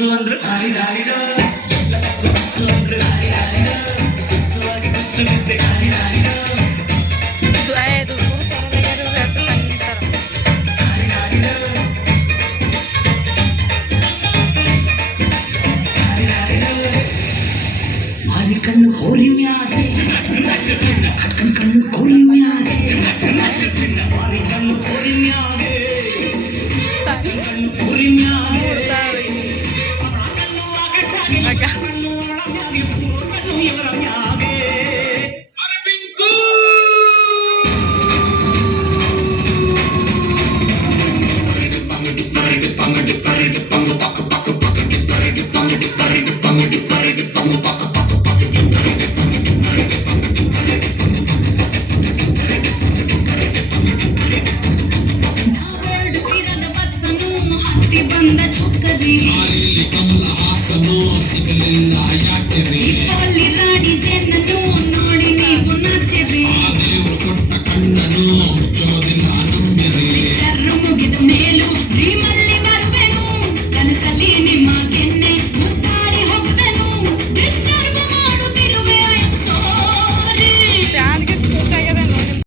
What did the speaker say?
ವಸ್ತು ಅಂದ್ರೆ ಹಾರಿದಾರಿರೋ ವಸ್ತು ಅಂದ್ರೆ ಹಾರಿದಾರಿರೋ ಸುಸ್ತುವಾಗಿ ಕೂತುಳಿದ್ದೆ ಹಾರಿದಾರಿರೋ itu suara negara ratusan gitar. ಹಾರಿದಾರಿರೋ ಹಾರಿದಾರಿರೋ ಹಾರಿ ಕಣ್ಣು ಹೋಲಿ ಮ್ಯಾಗೆ ಕಟ್ಕನ್ ಕಣ್ಣು ಕೋಲಿ ಮ್ಯಾಗೆ ಹಾರಿ ಕಣ್ಣು ಕೋಲಿ ಮ್ಯಾಗೆ ಕಣ್ಣು ಕೋಲಿ ಮ್ಯಾಗೆ Agak. Pang